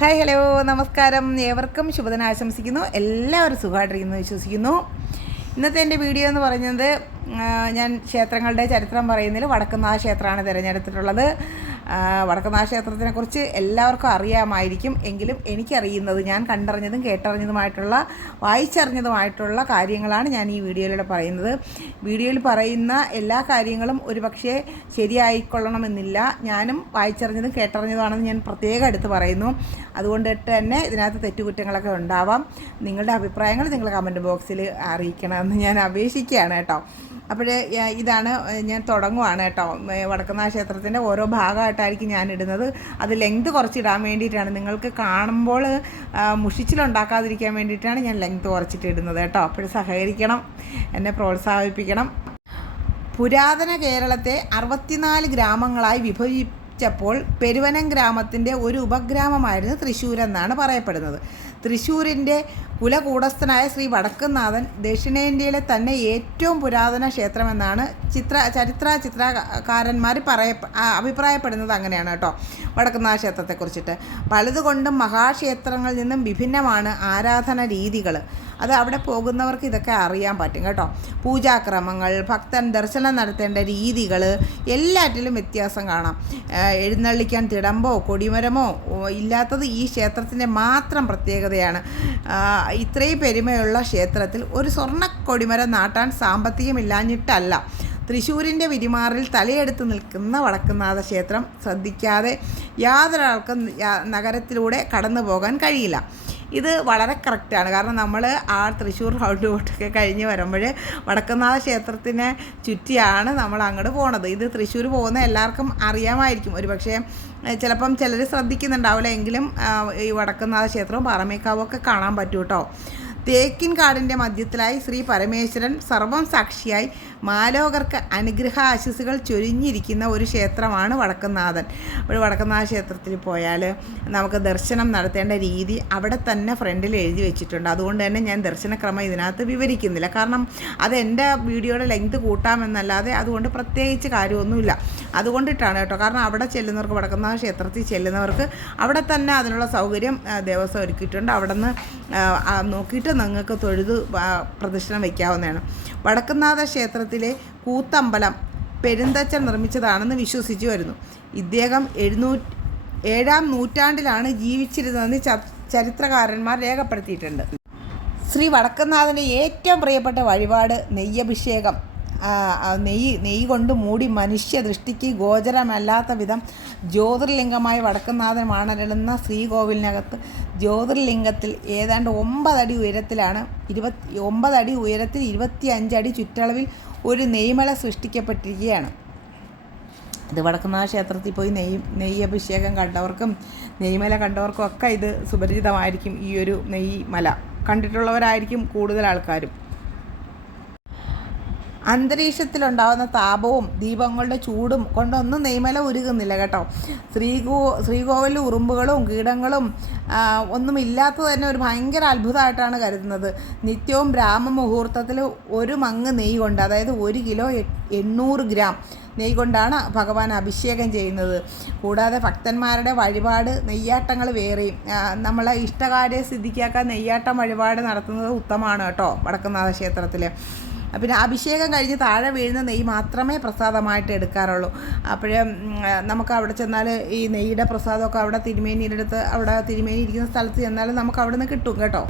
Hi hello നമസ്കാരം. ഏവർക്കും ശുഭദിനം ആശംസിക്കുന്നു. എല്ലാവരും സുഖമായിട്ടിരിക്കുന്നു വിശ്വസിക്കുന്നു. ഇന്നത്തെ എന്റെ വീഡിയോ എന്ന് പറയുന്നത് ഞാൻ ക്ഷേത്രങ്ങളുടെ ചരിത്രം പറയുന്നതിൽ വടക്കുന്നാഥ ക്ഷേത്രമാണ് തിരഞ്ഞെടുത്തിട്ടുള്ളത്. ആ, വടക്കുന്നാഥ ക്ഷേത്രത്തിനെ കുറിച്ച് എല്ലാവർക്കും അറിയാമായിരിക്കും. എങ്കിലും എനിക്കറിയുന്നത് ഞാൻ കണ്ടറിഞ്ഞതും കേട്ടറിഞ്ഞതുമായിട്ടുള്ള വായിച്ചറിഞ്ഞതുമായിട്ടുള്ള കാര്യങ്ങളാണ് ഞാൻ ഈ വീഡിയോയിലൂടെ പറയുന്നത്. വീഡിയോയിൽ പറയുന്ന എല്ലാ കാര്യങ്ങളും ഒരു പക്ഷേ ശരിയായിക്കൊള്ളണമെന്നില്ല. ഞാനും വായിച്ചറിഞ്ഞതും കേട്ടറിഞ്ഞതുമാണെന്ന് ഞാൻ പ്രത്യേകം എടുത്ത് പറയുന്നു. അതുകൊണ്ട് തന്നെ ഇതിനകത്ത് തെറ്റുകുറ്റങ്ങളൊക്കെ ഉണ്ടാവാം. നിങ്ങളുടെ അഭിപ്രായങ്ങൾ നിങ്ങൾ കമന്റ് ബോക്സിൽ അറിയിക്കണമെന്ന് ഞാൻ അപേക്ഷിക്കുകയാണ് കേട്ടോ. അപ്പോൾ ഇതാണ് ഞാൻ തുടങ്ങുവാണ് കേട്ടോ. ഏ, വടക്കുന്നാഥ ക്ഷേത്രത്തിന്റെ ഓരോ ഭാഗമായിട്ടായിരിക്കും ഞാൻ ഇടുന്നത് അത് ലെങ്ത് കുറച്ചിടാൻ വേണ്ടിയിട്ടാണ്. നിങ്ങൾക്ക് കാണുമ്പോൾ മുഷിച്ചിലുണ്ടാക്കാതിരിക്കാൻ വേണ്ടിയിട്ടാണ് ഞാൻ ലെങ്ത് കുറച്ചിട്ട് ഇടുന്നത് കേട്ടോ. അപ്പോഴും സഹകരിക്കണം. എന്നെ പ്രോത്സാഹിപ്പിക്കണം. പുരാതന കേരളത്തെ അറുപത്തിനാല് ഗ്രാമങ്ങളായി വിഭജിച്ചപ്പോൾ പെരുവനം ഗ്രാമത്തിന്റെ ഒരു ഉപഗ്രാമമായിരുന്നു തൃശ്ശൂർ എന്നാണ് പറയപ്പെടുന്നത്. തൃശ്ശൂരിന്റെ കുലകൂടസ്ഥനായ ശ്രീ വടക്കുന്നാഥൻ ദക്ഷിണേന്ത്യയിലെ തന്നെ ഏറ്റവും പുരാതന ക്ഷേത്രമെന്നാണ് ചിത്ര ചരിത്ര ചിത്രകാരന്മാർ പറയ അഭിപ്രായപ്പെടുന്നത് അങ്ങനെയാണ് കേട്ടോ വടക്കുന്നാഥ ക്ഷേത്രത്തെക്കുറിച്ചിട്ട്. പലതുകൊണ്ടും മഹാക്ഷേത്രങ്ങളിൽ നിന്നും വിഭിന്നമാണ് ആരാധന രീതികൾ അത് അവിടെ പോകുന്നവർക്ക് ഇതൊക്കെ അറിയാൻ പറ്റും കേട്ടോ. പൂജാക്രമങ്ങൾ ഭക്തൻ ദർശനം നടത്തേണ്ട രീതികൾ എല്ലാറ്റിലും വ്യത്യാസം കാണാം. എഴുന്നള്ളിക്കാൻ തിടമ്പോ കൊടിമരമോ ഇല്ലാത്തത് ഈ ക്ഷേത്രത്തിന്റെ മാത്രം പ്രത്യേകതയാണ്. ഇത്രയും പെരുമയുള്ള ക്ഷേത്രത്തിൽ ഒരു സ്വർണ കൊടിമരം നാട്ടാൻ സാമ്പത്തികമില്ലാഞ്ഞിട്ടല്ല തൃശ്ശൂരിന്റെ വിരിമാറിൽ തലയെടുത്ത് നിൽക്കുന്ന വടക്കുന്നാഥ ക്ഷേത്രം ശ്രദ്ധിക്കാതെ യാതൊരാൾക്കും നഗരത്തിലൂടെ കടന്നു പോകാൻ കഴിയില്ല. ഇത് വളരെ കറക്റ്റാണ് കാരണം നമ്മൾ ആ തൃശ്ശൂർ റൗണ്ട് ബോട്ടൊക്കെ കഴിഞ്ഞ് വരുമ്പോൾ വടക്കുന്നാഥ ക്ഷേത്രത്തിനെ ചുറ്റിയാണ് നമ്മൾ അങ്ങോട്ട് പോണത്. ഇത് തൃശ്ശൂർ പോകുന്ന എല്ലാവർക്കും അറിയാമായിരിക്കും. ഒരു പക്ഷേ ചിലപ്പം ചിലർ ശ്രദ്ധിക്കുന്നുണ്ടാവില്ല. എങ്കിലും ഈ വടക്കുന്നാഥ ക്ഷേത്രവും പാറമേക്കാവും ഒക്കെ കാണാൻ പറ്റൂ കേട്ടോ തേക്കിൻ കാടിന്റെ മധ്യത്തിലായി ശ്രീ പരമേശ്വരൻ സർവം സാക്ഷിയായി മാലോകർക്ക് അനുഗ്രഹ ആശിസുകൾ ചൊരിഞ്ഞിരിക്കുന്ന ഒരു ക്ഷേത്രമാണ് വടക്കുന്നാഥൻ ഒരു വടക്കുന്നാഥ ക്ഷേത്രത്തിൽ പോയാൽ നമുക്ക് ദർശനം നടത്തേണ്ട രീതി അവിടെ തന്നെ ഫ്രണ്ടിൽ എഴുതി വെച്ചിട്ടുണ്ട്. അതുകൊണ്ട് തന്നെ ഞാൻ ദർശനക്രമം ഇതിനകത്ത് വിവരിക്കുന്നില്ല. കാരണം അത് എന്റെ വീഡിയോയുടെ ലെങ്ത് കൂട്ടാമെന്നല്ലാതെ അതുകൊണ്ട് പ്രത്യേകിച്ച് കാര്യമൊന്നുമില്ല. അതുകൊണ്ടിട്ടാണ് കേട്ടോ. കാരണം അവിടെ ചെല്ലുന്നവർക്ക് വടക്കുന്നാഥ ക്ഷേത്രത്തിൽ ചെല്ലുന്നവർക്ക് അവിടെ തന്നെ അതിനുള്ള സൗകര്യം ദേവസ്വം ഒരുക്കിയിട്ടുണ്ട്. അവിടെ നിന്ന് നോക്കിയിട്ട് നിങ്ങൾക്ക് തൊഴുത് പ്രദർശനം വയ്ക്കാവുന്നതാണ് വടക്കുന്നാഥ ക്ഷേത്രത്തിലെ കൂത്തമ്പലം പെരുന്തച്ചൻ നിർമ്മിച്ചതാണെന്ന് വിശ്വസിച്ചു വരുന്നു. ഇദ്ദേഹം എഴുന്നൂറ്റി ഏഴാം നൂറ്റാണ്ടിലാണ് ജീവിച്ചിരുന്നതെന്ന് ചരിത്രകാരന്മാർ രേഖപ്പെടുത്തിയിട്ടുണ്ട്. ശ്രീ വടക്കുന്നാഥന്റെ ഏറ്റവും പ്രിയപ്പെട്ട വഴിപാട് നെയ്യഭിഷേകം. നെയ്യ് നെയ്യ് കൊണ്ട് മൂടി മനുഷ്യ ദൃഷ്ടിക്ക് ഗോചരമല്ലാത്ത വിധം ജ്യോതിർലിംഗമായി വടക്കുന്നാഥൻ മണലിടുന്ന ശ്രീകോവിലിനകത്ത്. ജ്യോതിർലിംഗത്തിൽ ഏതാണ്ട് ഒമ്പതടി ഉയരത്തിലാണ് ഇരുപത്തി ഒമ്പതടി ഉയരത്തിൽ ഇരുപത്തി അഞ്ചടി ചുറ്റളവിൽ ഒരു നെയ്മല സൃഷ്ടിക്കപ്പെട്ടിരിക്കുകയാണ്. ഇത് വടക്കുന്നാഥ ക്ഷേത്രത്തിൽ പോയി നെയ് നെയ്യ് അഭിഷേകം കണ്ടവർക്കും നെയ്മല കണ്ടവർക്കും ഒക്കെ ഇത് സുപരിചിതമായിരിക്കും ഈ ഒരു നെയ്മല. കണ്ടിട്ടുള്ളവരായിരിക്കും കൂടുതൽ ആൾക്കാരും. അന്തരീക്ഷത്തിലുണ്ടാകുന്ന താപവും ദീപങ്ങളുടെ ചൂടും കൊണ്ടൊന്നും നെയ്മല ഉരുകുന്നില്ല കേട്ടോ. ശ്രീകോ ശ്രീകോവിൽ ഉറുമ്പുകളും കീടങ്ങളും ആ, ഒന്നും ഇല്ലാത്തത് തന്നെ ഒരു ഭയങ്കര അത്ഭുതമായിട്ടാണ് കരുതുന്നത്. നിത്യവും ബ്രാഹ്മ മുഹൂർത്തത്തിൽ ഒരു മങ്ങ് നെയ്യ് കൊണ്ട് അതായത് ഒരു കിലോ എണ്ണൂറ് ഗ്രാം നെയ്യ് കൊണ്ടാണ് ഭഗവാൻ അഭിഷേകം ചെയ്യുന്നത്. കൂടാതെ ഭക്തന്മാരുടെ വഴിപാട് നെയ്യാട്ടങ്ങൾ വേറെയും. നമ്മളെ ഇഷ്ടകാര്യ സിദ്ധിക്കാക്കാൻ നെയ്യാട്ടം വഴിപാട് നടത്തുന്നത് ഉത്തമമാണ് കേട്ടോ വടക്കുന്നാഥ ക്ഷേത്രത്തിൽ പിന്നെ അഭിഷേകം കഴിഞ്ഞ് താഴെ വീഴുന്ന നെയ്യ് മാത്രമേ പ്രസാദമായിട്ട് എടുക്കാറുള്ളൂ. അപ്പോഴേ നമുക്ക് അവിടെ ചെന്നാൽ ഈ നെയ്യുടെ പ്രസാദമൊക്കെ അവിടെ തിരുമേനിയുടെ അടുത്ത് അവിടെ തിരുമേനി ഇരിക്കുന്ന സ്ഥലത്ത് ചെന്നാൽ നമുക്ക് അവിടെ നിന്ന് കിട്ടും കേട്ടോ.